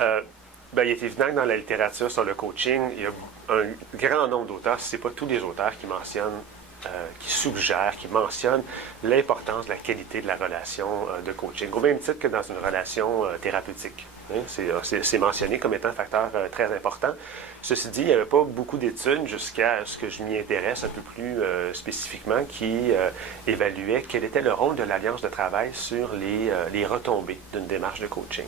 Euh, il est évident que dans la littérature sur le coaching, il y a un grand nombre d'auteurs, si ce n'est pas tous les auteurs qui mentionnent, qui suggèrent, qui mentionnent l'importance de la qualité de la relation de coaching, au même titre que dans une relation thérapeutique. Hein, c'est mentionné comme étant un facteur très important. Ceci dit, il n'y avait pas beaucoup d'études jusqu'à ce que je m'y intéresse un peu plus spécifiquement qui évaluaient quel était le rôle de l'alliance de travail sur les retombées d'une démarche de coaching.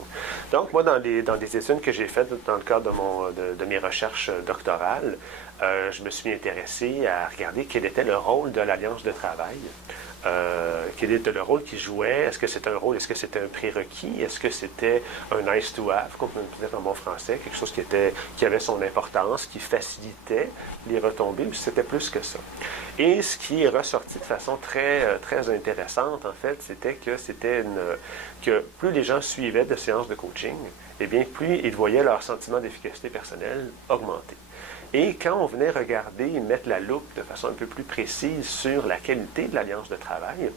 Donc, moi, dans des études que j'ai faites dans le cadre de mes recherches doctorales, je me suis intéressé à regarder quel était le rôle de l'alliance de travail. Quel était le rôle qu'il jouait? Est-ce que c'était un rôle? Est-ce que c'était un prérequis? Est-ce que c'était un nice to have, comme on peut dire en bon français, quelque chose qui avait son importance, qui facilitait les retombées, ou c'était plus que ça? Et ce qui est ressorti de façon très intéressante, en fait, c'était que plus les gens suivaient de séances de coaching, eh bien, plus ils voyaient leur sentiment d'efficacité personnelle augmenter. Et quand on venait regarder et mettre la loupe de façon un peu plus précise sur la qualité de l'alliance de travail,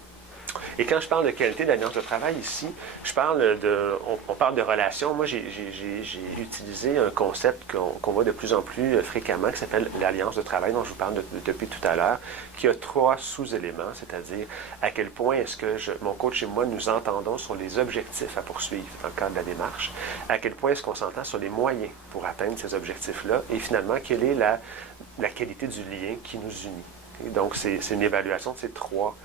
et quand je parle de qualité de l'alliance de travail ici, on parle de relations. Moi, j'ai utilisé un concept qu'on voit de plus en plus fréquemment qui s'appelle l'alliance de travail dont je vous parle depuis tout à l'heure, qui a 3 sous-éléments, c'est-à-dire à quel point est-ce que mon coach et moi nous entendons sur les objectifs à poursuivre dans le cadre de la démarche, à quel point est-ce qu'on s'entend sur les moyens pour atteindre ces objectifs-là, et finalement, quelle est la qualité du lien qui nous unit. Et donc, c'est une évaluation de ces trois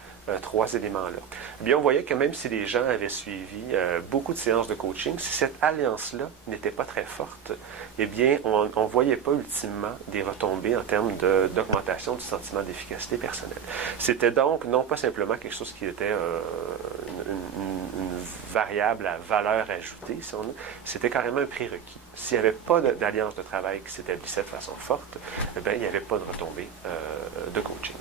éléments-là. Eh bien, on voyait que même si les gens avaient suivi beaucoup de séances de coaching, si cette alliance-là n'était pas très forte, eh bien, on ne voyait pas ultimement des retombées en termes d'augmentation du sentiment d'efficacité personnelle. C'était donc non pas simplement quelque chose qui était une variable à valeur ajoutée, c'était carrément un prérequis. S'il n'y avait pas d'alliance de travail qui s'établissait de façon forte, eh bien, il n'y avait pas de retombée de coaching.